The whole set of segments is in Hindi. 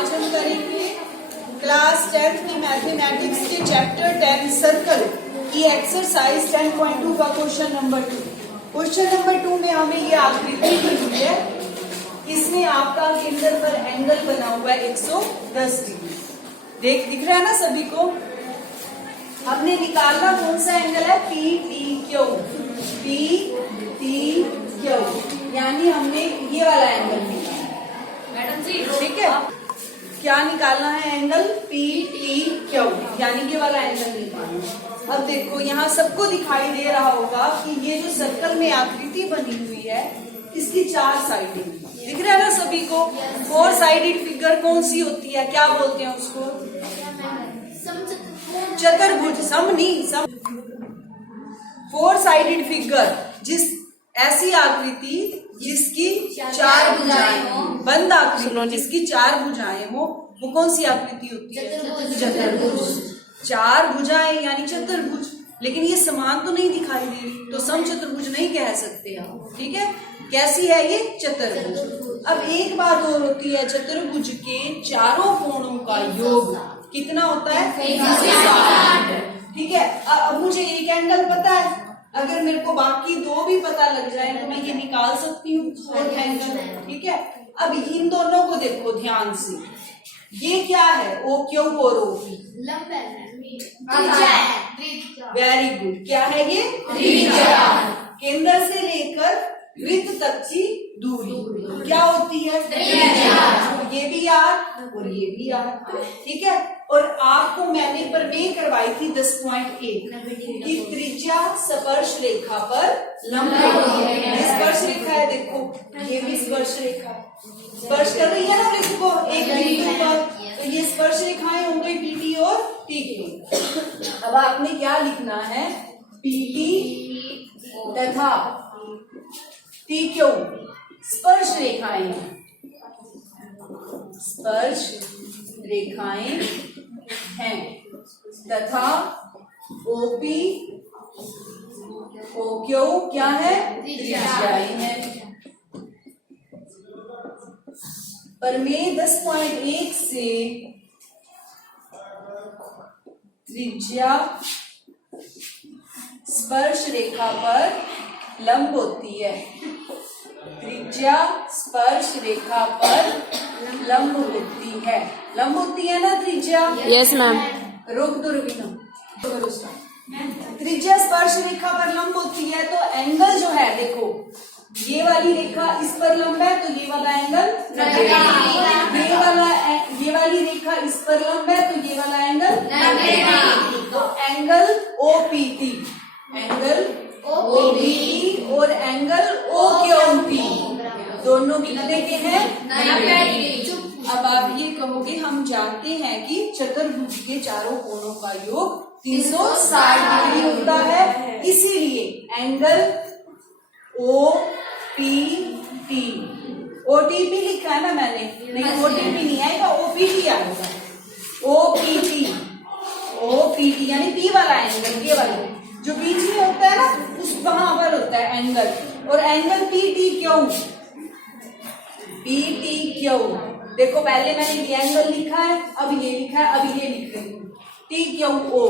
आज हम करेंगे क्लास 10th की मैथमेटिक्स के चैप्टर 10 सर्कल की एक्सरसाइज 10.2 का क्वेश्चन नंबर 2। क्वेश्चन नंबर 2 में हमें ये आकृति दी हुई है। इसमें आपका केंद्र पर एंगल बना हुआ है 110 डिग्री। दिख रहा है ना सभी को। हमने निकालना कौन सा एंगल है, P T Q. P T Q यानी हमने ये वाला एंगल निकालना है मैडम जी, ठीक है। क्या निकालना है, एंगल पी टी क्यू यानी ये वाला एंगल निकालना है। अब देखो यहाँ सबको दिखाई दे रहा होगा कि ये जो सर्कल में आकृति बनी हुई है इसकी 4 साइडें दिख रहा है ना सभी को। 4 साइडेड फिगर कौन सी होती है, क्या बोलते हैं उसको, चतुर्भुज। सम नहीं, सम। 4 साइडेड फिगर, जिस ऐसी आकृति जिसकी 4 भुजाएं हो, बंद आकृति जिसकी 4 भुजाएं हो, वो कौन सी आकृति होती है, चतुर्भुज। 4 भुजाएं यानी चतुर्भुज। लेकिन ये समान तो नहीं दिखाई दे रही, तो सम चतुर्भुज नहीं कह सकते आप, ठीक है। कैसी है ये, चतुर्भुज। अब एक बात और होती है, चतुर्भुज के चारों कोणों का योग कितना होता है, 360। ठीक है। अब मुझे एक एंगल पता है, अगर मेरे को बाकी 2 भी पता लग जाए तो मैं ये निकाल सकती हूँ एंगल, ठीक है। अब इन दोनों को देखो ध्यान से, ये क्या है, ओ क्यू और ओ पी। Very good. क्या है ये, त्रिज्या। केंद्र से लेकर वृत्त तक की दूरी क्या होती है, त्रिज्या। ये भी आर और ये भी आर, ठीक है। और आपको मैंने प्रमेय करवाई थी 10.1 कि त्रिज्या स्पर्श रेखा पर लंब होती है। ये स्पर्श रेखा है, देखो ये भी स्पर्श रेखा स्पर्श कर रही है ना वृत्त को एक बिंदु पर, तो ये स्पर्श रेखाएं हो गई पीटी और टीक्यू। अब आपने क्या लिखना है, पीटी तथा टीक्यू स्पर्श रेखाएं, स्पर्श रेखाएं हैं, तथा ओपी ओक्यू क्या है, त्रिज्याएं हैं। प्रमेय 10.1 से त्रिज्या स्पर्श रेखा पर लंब होती है। त्रिज्या स्पर्श रेखा पर लंब होती है, लंब होती है ना त्रिज्या। Yes ma'am. रोक दो रुबीना। त्रिज्या स्पर्श रेखा पर लंब होती है, तो एंगल जो है देखो, ये वाली रेखा इस पर लंब है तो ये वाला एंगल 90। ये वाली रेखा इस पर लंब है तो ये वाला एंगल 90। तो एंगल ओपीटी, एंगल ओपीटी और एंगल ओक्यूपी दोनों कितने के हैं, 90। अब आप ये कहोगे हम जानते हैं कि चतुर्भुज के चारों कोणों का योग 360 डिग्री होता है, इसीलिए angle O P T, OTP लिखा है ना मैंने, नहीं ओटीपी नहीं आएगा, ओपीटी आएगा। ओपीटी, ओपीटी यानी पी वाला एंगल, ये वाला जो बीच में होता है ना उस वहां पर होता है एंगल। और angle PT Q, PT Q देखो, पहले मैंने ये एंगल लिखा है, अब ये लिखा है, अब ये लिख रही हूँ, T Q O,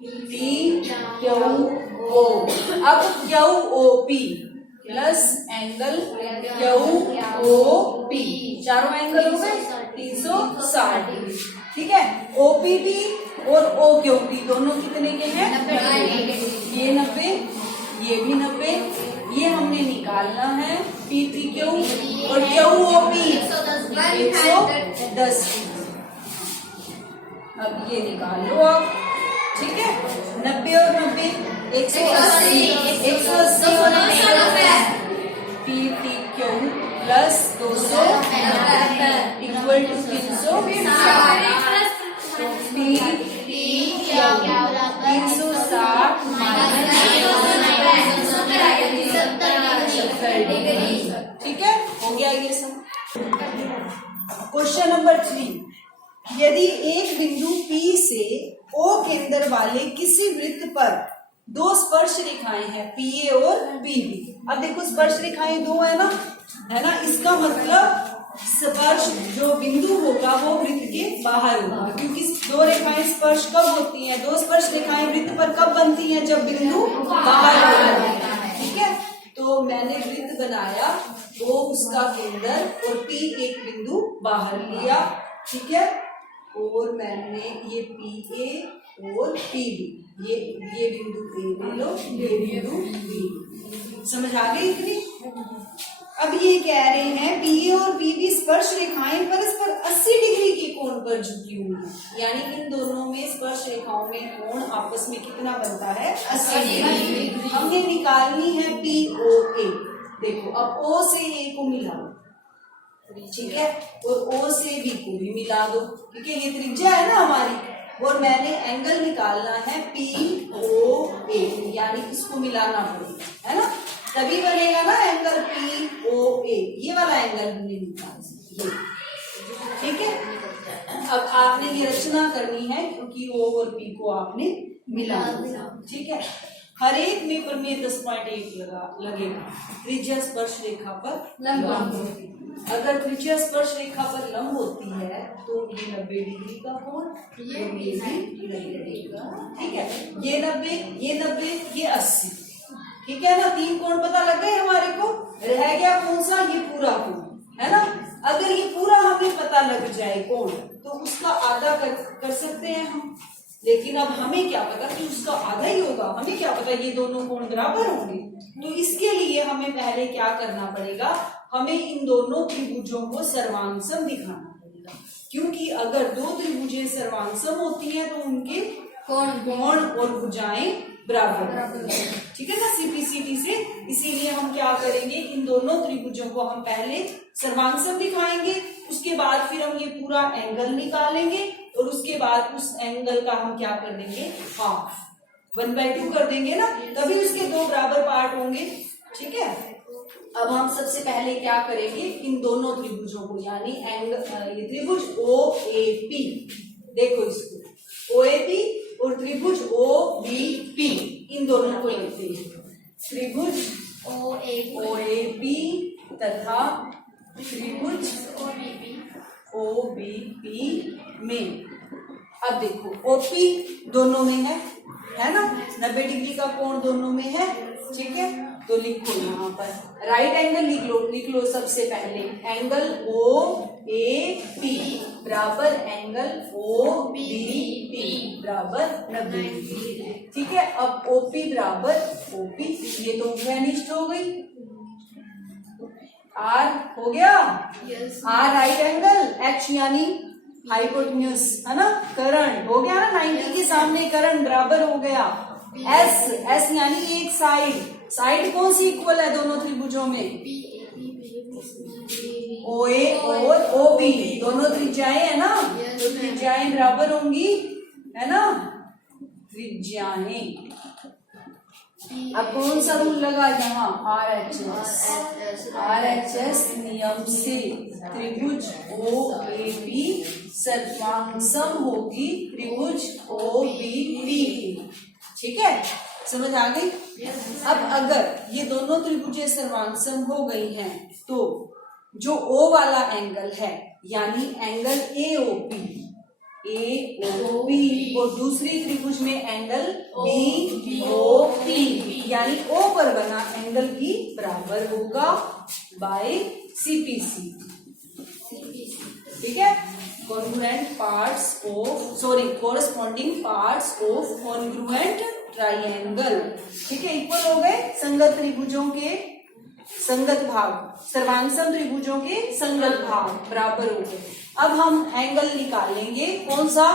T Q O. अब Q O P plus angle Q O P, चारों एंगल हो गए 360 डिग्री, ठीक है। ओपीटी और ओ क्यू पी दोनों कितने के हैं, 90। ये 90, ये भी 90, ये हमने निकालना है पीटी क्यू और क्यू ओ पी 110। अब ये निकाल लो आप, ठीक है। 90 और 90 180, 180 और 90 PT Q plus 200 equal to 360। PT Q 360 ठीक है, हो गया ये सब। क्वेश्चन नंबर 3, यदि एक बिंदु P से O केंद्र वाले किसी वृत्त पर 2 स्पर्श रेखाएं हैं, PA और PB। अब देखो स्पर्श रेखाएं 2 है ना, इसका मतलब स्पर्श जो बिंदु होगा वो वृत्त के बाहर होगा, क्योंकि दो रेखाएं स्पर्श कब होती हैं, दो स्पर्श रेखाएं वृत्त पर कब बनती हैं, जब बिंदु बाहर होता है। ठीक है, तो मैंने वृत्त बनाया, वो उसका केंद्र और P एक बिंदु बाहर लिया। ठीक है, और मैंने ये PA और PB, ये बिंदु A ले लो, ये बिंदु B। समझ आ गई इतनी? अब ये कह रहे हैं PA और PB स्पर्श रेखाएं परस्पर 80 डिग्री के कोण पर झुकी हुई है, यानी इन दोनों में स्पर्श रेखाओं में कोण आपस में कितना बनता है, 80 डिग्री। हमने निकालनी है POA। देखो अब O से A को मिला दो, ठीक है, और O से B को भी मिला दो, ठीक है, ये त्रिज्या है ना हमारी, और मैंने एंगल निकालना है POA, यानी इसको मिलाना पड़ेगा, है ना, तभी बनेगा ना एंगल POA। ये वाला एंगल हमने निकाला, ठीक है। अब आपने ये रचना करनी है, क्योंकि O और P को आपने मिलाना, ठीक है। हर एक में प्रमेय 10.1 लगेगा। त्रिज्या स्पर्श रेखा पर लंब, अगर त्रिज्या स्पर्श रेखा पर लंब होती है तो ये 90 डिग्री का कोण, ये 90 डिग्री का, ठीक है, ये 90, ये 90, ये 80, ठीक है ना। 3 कोण पता लग गए हमारे को, रह गया कौन सा, ये पूरा कोण, है ना। अगर ये पूरा हमें पता लग जाए कोण, तो उसका आधा कर सकते हैं हम, लेकिन अब हमें क्या पता कि उसका आधा ही होगा, हमें क्या पता ये दोनों कोण बराबर होंगे। तो इसके लिए हमें पहले क्या करना पड़ेगा, हमें इन दोनों त्रिभुजों को सर्वांगसम दिखाना पड़ेगा, क्योंकि अगर दो त्रिभुजें सर्वांगसम होती हैं तो उनके कोण और भुजाएं बराबर, ठीक है ना, CPCT से। इसीलिए हम क्या करेंगे, इन दोनों त्रिभुजों को हम पहले सर्वांगसम दिखाएंगे, उसके बाद फिर हम ये पूरा एंगल निकालेंगे, और उसके बाद उस एंगल का हम क्या कर देंगे, हाफ, 1/2 कर देंगे ना, तभी उसके 2 बराबर पार्ट होंगे, ठीक है। अब हम सबसे पहले क्या करेंगे, इन दोनों त्रिभुजों को, यानी एंगल, ये त्रिभुज OAP, देखो इसको OAP और त्रिभुज OBP, इन दोनों को लिखते हैं, त्रिभुज OAP तथा त्रिभुज OBP में। अब देखो OP दोनों में है ना, 90 डिग्री का कोण दोनों में है, ठीक है। तो लिखो यहाँ पर राइट एंगल लिख लो सबसे पहले, एंगल OAP बराबर एंगल OBP बराबर 90 डिग्री, ठीक है। अब OP बराबर OP, ये तो घनिष्ठ हो गई, R हो गया, R राइट एंगल, H यानी हाइपोटेन्यूज, है ना, करण हो गया ना, 90 के सामने करण बराबर हो गया, S यानी एक साइड कौन सी इक्वल है दोनों त्रिभुजों में, OA और OB, दोनों त्रिज्याएं है ना, तो त्रिज्याएं बराबर होंगी, है ना, त्रिज्याएं। अब कौन सा रूल लगा यहाँ, RHS नियम से त्रिभुज OAP सर्वांगसम होगी त्रिभुज OBP की, ठीक है, समझ आ गई। अब अगर ये दोनों त्रिभुजें सर्वांगसम हो गई हैं, तो जो O वाला एंगल है, यानी एंगल AOP और दूसरी त्रिभुज में एंगल BOP, यानी O पर बना एंगल की बराबर होगा बाय CPC, ठीक है। Corresponding parts of congruent triangle, ठीक है, इक्वल हो गए संगत त्रिभुजों के संगत भाग, सर्वांगसम त्रिभुजों के संगत भाग बराबर हो गए। अब हम एंगल निकालेंगे, कौन सा,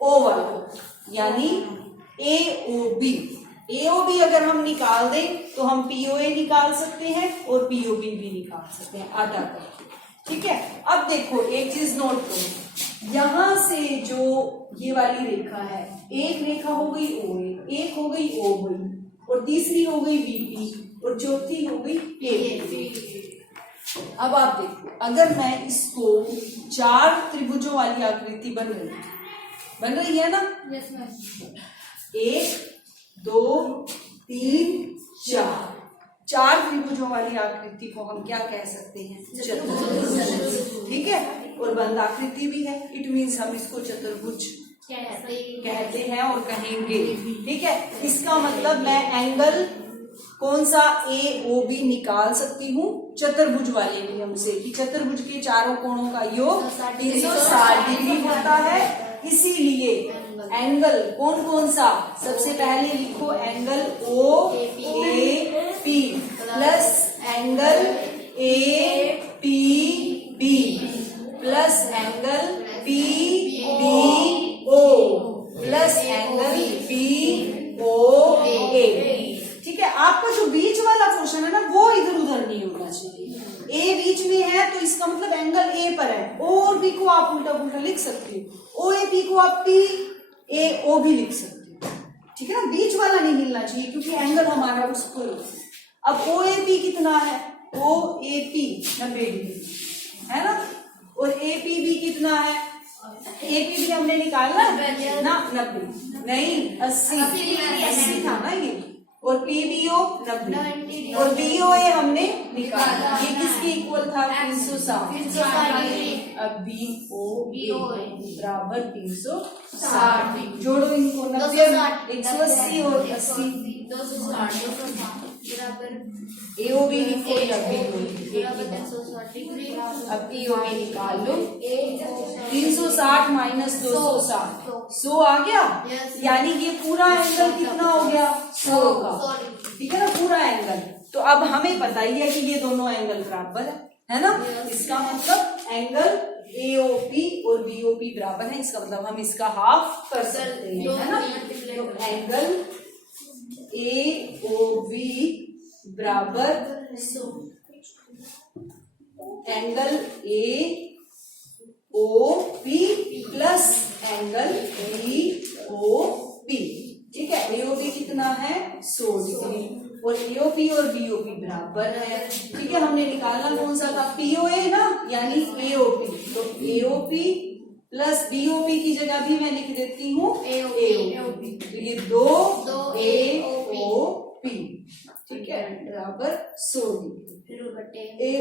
O वाला, यानी AOB अगर हम निकाल दें तो हम POA निकाल सकते हैं और POB भी निकाल सकते हैं, आधा करके, ठीक है। अब देखो एक चीज नोट करो, यहां से जो ये वाली रेखा है, एक रेखा हो गई OA, एक हो गई OB, और तीसरी हो गई BP, और चौथी हो गई AB। अब आप देखो, अगर मैं इसको 4 त्रिभुजों वाली आकृति बन रही है ना, 1 2 3 4, चार त्रिभुजों वाली आकृति को हम क्या कह सकते हैं? चतुर्भुज। ठीक है, और बंद आकृति भी है, इट मीन्स हम इसको चतुर्भुज कहते हैं और कहेंगे। ठीक है, इसका मतलब मैं एंगल कौन सा AOB निकाल सकती हूँ चतुर्भुज वाले नियम से कि चतुर्भुज के चारों कोणों का योग 360 डिग्री होता है। इसीलिए एंगल कौन कौन सा, सबसे पहले लिखो angle OAP plus angle APB plus angle PBO plus angle BOA। ठीक है, आपका जो बीच वाला पोर्शन है ना वो इधर उधर नहीं होना चाहिए। A बीच में है तो इसका मतलब एंगल A पर है। O और B को आप उल्टा पुल्टा लिख सकते हो, OAP को आप PAO भी लिख सकते हो। ठीक है ना, बीच वाला नहीं मिलना चाहिए क्योंकि एंगल हमारा उस पर। अब OAP कितना है? OAP 90 डिग्री है ना, और APB कितना है? APB हमने निकाला ना 90 नहीं 80 था ना ये, और PBO 90 और BOA हमने निकाला, ये किसके इक्वल था? 360। अब BOA बराबर 360। जोड़ो इनको, 90 180 और 80 AOB लिखो या BOA। अब POB निकाल लो, 360 माइनस 260 100 आ गया। यानी ये पूरा एंगल कितना हो गया? 100 का। ठीक है ना, पूरा एंगल। तो अब हमें पता ही है कि ये दोनों एंगल बराबर है ना। इसका मतलब एंगल AOP और BOP बराबर है, इसका मतलब हम इसका हाफ कर सकते हैं, है ना। तो एंगल AOB बराबर angle AOP plus angle BOP। ठीक है, AOP कितना है? 100 डिग्री, और AOP और BOP बराबर है। ठीक है, हमने निकालना कौन सा था? POA ना, यानी AOP। तो AOP प्लस BOP की जगह भी मैं लिख देती हूँ AOP। तो ये 2 AOP। ठीक है, बराबर 100 डिग्री।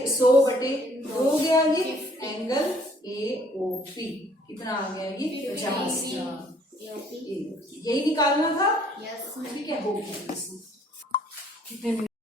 100/2 हो गया ये एंगल AOP। कितना आ गया ये? 50 डिग्री। यही निकालना था। ठीक है, हो गया। कितने